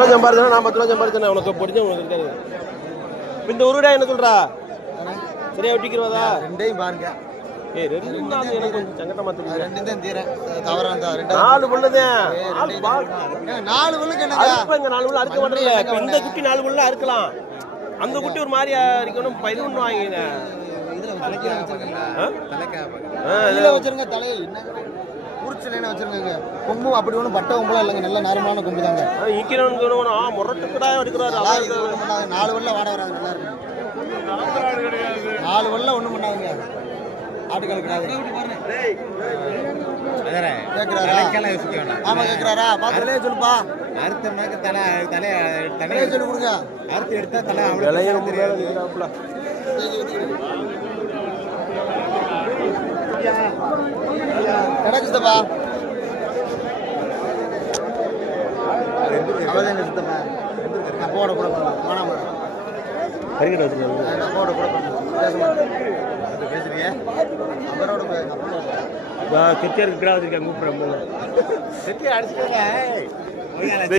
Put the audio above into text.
சம்பாதிச்சா நான் 10 ரூபா சம்பாதிச்சேன் உனக்கு பிடிச்ச உனக்கு இருக்காது. இந்த ஒரு ரூபாய் என்ன சொல்றா? சரியா விட்டிக்கிறதா? ரெண்டையும் பாருங்க. ஏய் ரெண்டும் தான் எனக்கு கொஞ்சம் சங்கடமா தெரியுது. ரெண்டும் தான் தீர தவறா இருந்தா நாலு புள்ளதான். நாலு புள்ளுக்கு என்னங்க? அறுப்பங்க நாலு புள்ள அறுக்க மாட்டறல. இப்ப இந்த குட்டி நாலு புள்ள அறுக்கலாம். அந்த குட்டி ஒரு மாதிரியா இருக்கணும். பதினொன்னு வாங்கிங்க. இதுல தலைக்கா வச்சிருங்க தலை என்ன குறுச்சலைன வச்சிருக்காங்க. கொம்பு அப்படி ஒண்ணும் பட்ட கொம்புலாம் இல்லங்க. நல்ல நார்மலான கொம்பு தாங்க. ஈக்கிரன் சொன்னவனா முரட்டுக்கடா எடுக்கறாரு. நாலு வல்ல வாட வராங்க நல்லா இருக்கு. நாலு வல்ல ஒண்ணும் பண்ணாதீங்க. ஆட்டுக்கால் கிடையாது. டேய் அதரே கேக்குறாரா? தலைக்கெல்லாம் யோசிக்க வேண்டாம். ஆமா கேக்குறாரா? பாத்துறே சொல்லுப்பா. அறுத்தமாக்கு தலை சொல்லி கொடுங்க. அறுத்து எடுத்தா தலை அவ்வளவு விலைய மேல நிக்கறாப்ல. கடக்குதப்பா. அவதேங்க சுத்தமா. நான் போட கூட வேணாம். கறிக்கடை வச்சிருக்காங்க. நான் போட கூட பேச பேசுறியே. அவரோட கெட்டியா இருக்கிறா வச்சிருக்காங்க கூப்பிடுறேன். கெட்டியா அடிச்சுக்கங்க.